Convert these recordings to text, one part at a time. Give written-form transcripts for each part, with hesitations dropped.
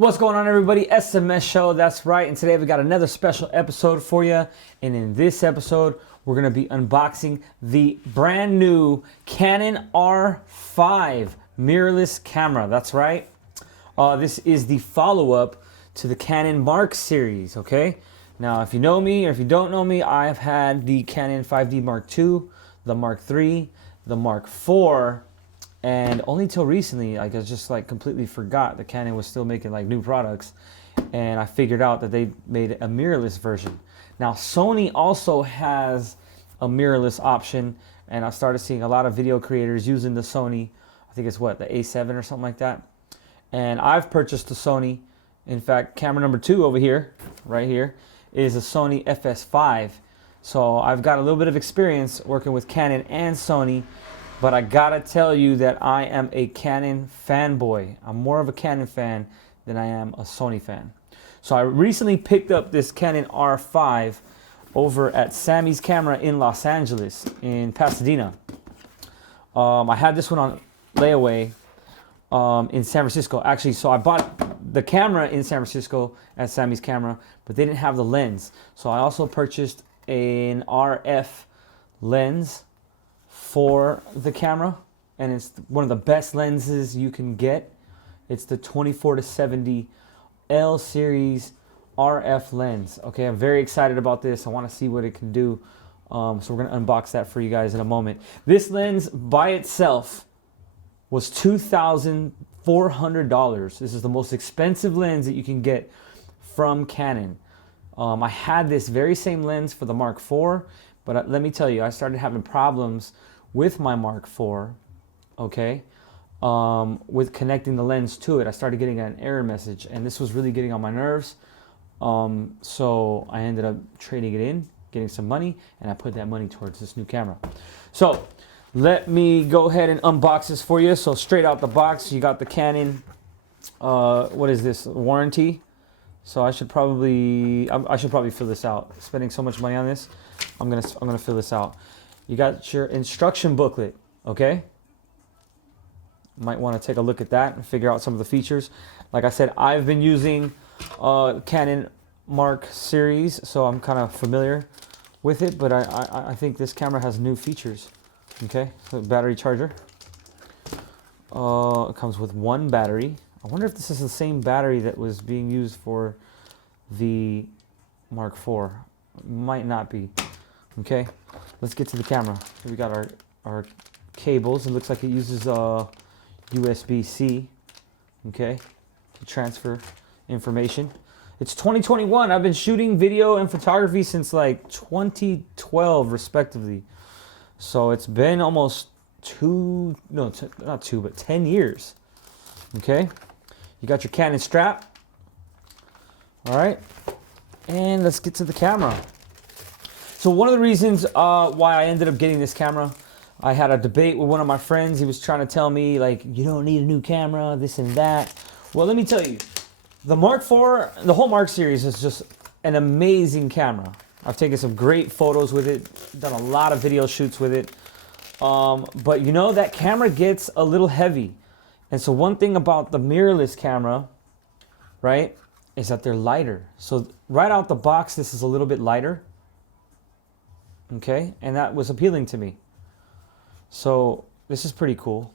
What's going on, everybody? SMS Show, that's right. And today we got another special episode for you. And in this episode, we're going to be unboxing the brand new Canon R5 mirrorless camera. That's right. This is the follow-up to the Canon Mark series, okay? Now, if you know me or if you don't know me, I have had the Canon 5D Mark II, the Mark III, the Mark IV, and only till recently, I just completely forgot that Canon was still making new products, and I figured out that they made a mirrorless version. Now, Sony also has a mirrorless option, and I started seeing a lot of video creators using the Sony, I think it's what, the A7 or something like that. And I've purchased the Sony. In fact, camera number 2 over here, right here, is a Sony FS5. So I've got a little bit of experience working with Canon and Sony, but I gotta tell you that I am a Canon fanboy. I'm more of a Canon fan than I am a Sony fan. So I recently picked up this Canon R5 over at Sammy's Camera in Los Angeles, in Pasadena. I had this one on layaway in San Francisco. Actually, so I bought the camera in San Francisco at Sammy's Camera, but they didn't have the lens. So I also purchased an RF lens for the camera, and it's one of the best lenses you can get. It's the 24-70 L series RF lens. Okay, I'm very excited about this. I want to see what it can do. So we're going to unbox that for you guys in a moment. This lens by itself was $2,400. This is the most expensive lens that you can get from Canon. I had this very same lens for the Mark IV, but let me tell you, I started having problems with my Mark IV, okay, with connecting the lens to it. I started getting an error message, and this was really getting on my nerves. So I ended up trading it in, getting some money, and I put that money towards this new camera. So let me go ahead and unbox this for you. So straight out the box, you got the Canon, what is this, warranty? So I should probably fill this out. Spending so much money on this, I'm gonna fill this out. You got your instruction booklet, okay? Might want to take a look at that and figure out some of the features. Like I said, I've been using Canon Mark series, so I'm kind of familiar with it, but I think this camera has new features. Okay, so battery charger. It comes with one battery. I wonder if this is the same battery that was being used for the Mark IV. Might not be. Okay, let's get to the camera. Here we got our cables. It looks like it uses USB-C, okay, to transfer information. It's 2021. I've been shooting video and photography since 2012 respectively. So it's been almost 10 years. Okay, you got your Canon strap. All right, and let's get to the camera. So one of the reasons why I ended up getting this camera, I had a debate with one of my friends. He was trying to tell me, you don't need a new camera, this and that. Well, let me tell you, the Mark IV, the whole Mark series is just an amazing camera. I've taken some great photos with it, done a lot of video shoots with it. But you know, that camera gets a little heavy. And so one thing about the mirrorless camera, right, is that they're lighter. So right out the box, this is a little bit lighter. Okay, and that was appealing to me. So this is pretty cool.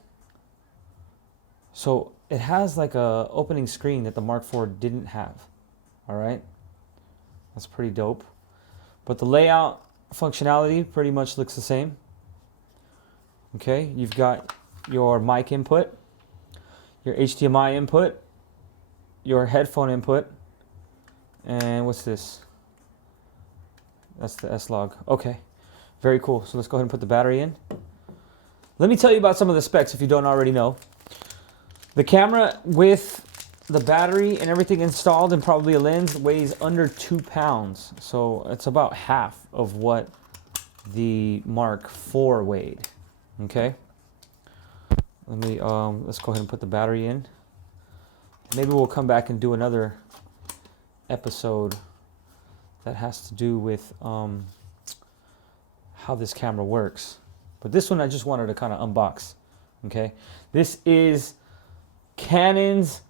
So it has a opening screen that the Mark IV didn't have. All right, that's pretty dope. But the layout functionality pretty much looks the same. Okay, you've got your mic input, your HDMI input, your headphone input, and what's this? That's the S-Log. Okay, very cool. So let's go ahead and put the battery in. Let me tell you about some of the specs if you don't already know. The camera with the battery and everything installed and probably a lens weighs under 2 pounds. So it's about half of what the Mark IV weighed. Okay. Let's go ahead and put the battery in. Maybe we'll come back and do another episode that has to do with how this camera works. But this one I just wanted to kind of unbox. Okay, this is Canon's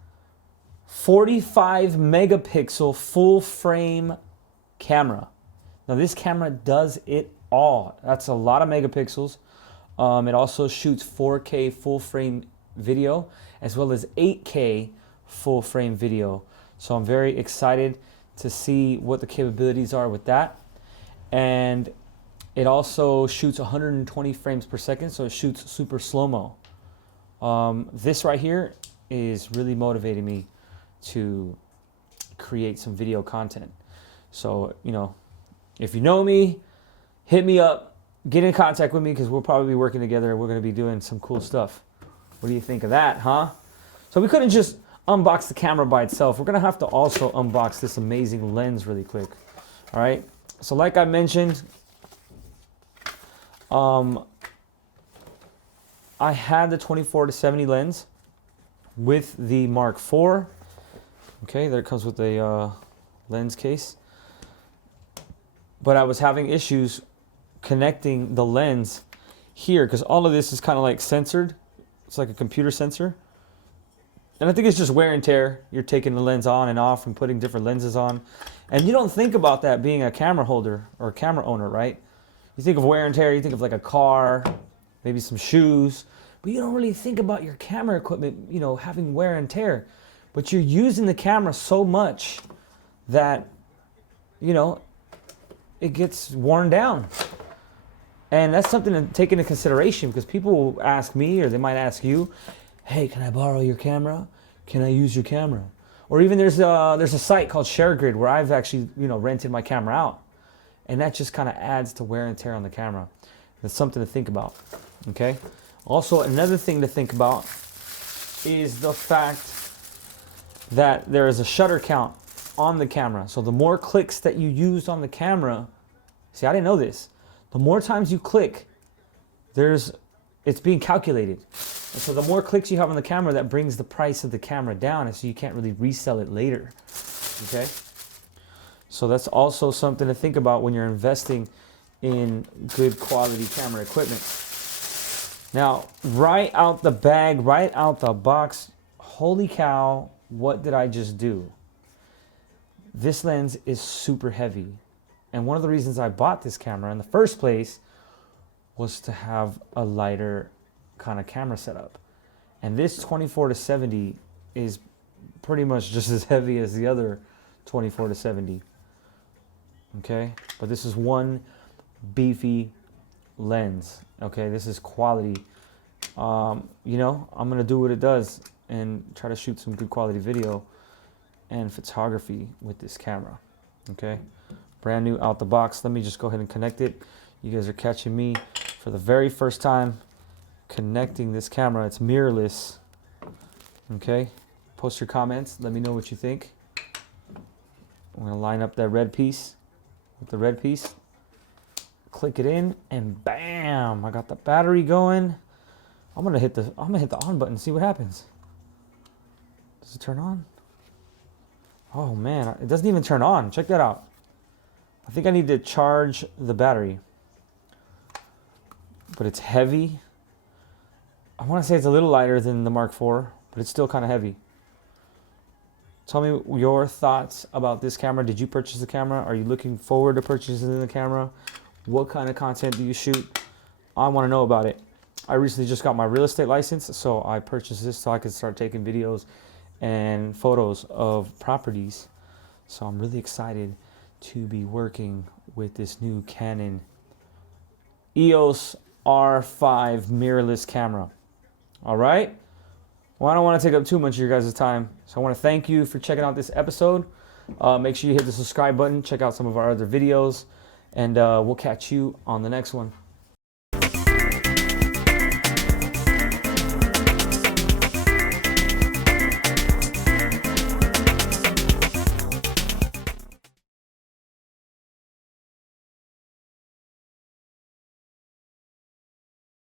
45 megapixel full frame camera. Now this camera does it all. That's a lot of megapixels. It also shoots 4K full frame video as well as 8K full frame video. So I'm very excited to see what the capabilities are with that. And it also shoots 120 frames per second, so it shoots super slow-mo. This right here is really motivating me to create some video content. So, you know, if you know me, hit me up, get in contact with me, because we'll probably be working together and we're going to be doing some cool stuff. What do you think of that, huh? So we couldn't just unbox the camera by itself. We're going to have to also unbox this amazing lens really quick. All right. So like I mentioned, I had the 24-70 lens with the Mark IV. Okay, there it comes with a lens case. But I was having issues connecting the lens here because all of this is kind of like censored. It's like a computer sensor. And I think it's just wear and tear. You're taking the lens on and off and putting different lenses on. And you don't think about that being a camera holder or a camera owner, right? You think of wear and tear, you think of like a car, maybe some shoes, but you don't really think about your camera equipment, you know, having wear and tear. But you're using the camera so much that, you know, it gets worn down. And that's something to take into consideration because people will ask me or they might ask you, hey, can I borrow your camera? Can I use your camera? Or even there's a site called ShareGrid where I've actually, you know, rented my camera out. And that just kind of adds to wear and tear on the camera. That's something to think about, okay? Also, another thing to think about is the fact that there is a shutter count on the camera. So the more clicks that you use on the camera, see, I didn't know this. The more times you click, it's being calculated. And so the more clicks you have on the camera, that brings the price of the camera down, and so you can't really resell it later, okay? So that's also something to think about when you're investing in good quality camera equipment. Now, right out the bag, right out the box, holy cow, what did I just do? This lens is super heavy. And one of the reasons I bought this camera in the first place was to have a lighter kind of camera setup. And this 24-70 is pretty much just as heavy as the other 24-70. Okay, but this is one beefy lens. Okay, this is quality. You know, I'm gonna do what it does and try to shoot some good quality video and photography with this camera. Okay, brand new out the box. Let me just go ahead and connect it. You guys are catching me for the very first time connecting this camera. It's mirrorless. Okay, post your comments. Let me know what you think. I'm gonna line up that red piece with the red piece. Click it in, and bam! I got the battery going. I'm gonna hit the on button and see what happens. Does it turn on? Oh man, it doesn't even turn on. Check that out. I think I need to charge the battery. But it's heavy. I want to say it's a little lighter than the Mark IV, but it's still kind of heavy. Tell me your thoughts about this camera. Did you purchase the camera? Are you looking forward to purchasing the camera? What kind of content do you shoot? I want to know about it. I recently just got my real estate license, so I purchased this so I could start taking videos and photos of properties. So I'm really excited to be working with this new Canon EOS R5 mirrorless camera. All right? Well, I don't want to take up too much of your guys' time, so I want to thank you for checking out this episode. Make sure you hit the subscribe button, check out some of our other videos, and we'll catch you on the next one.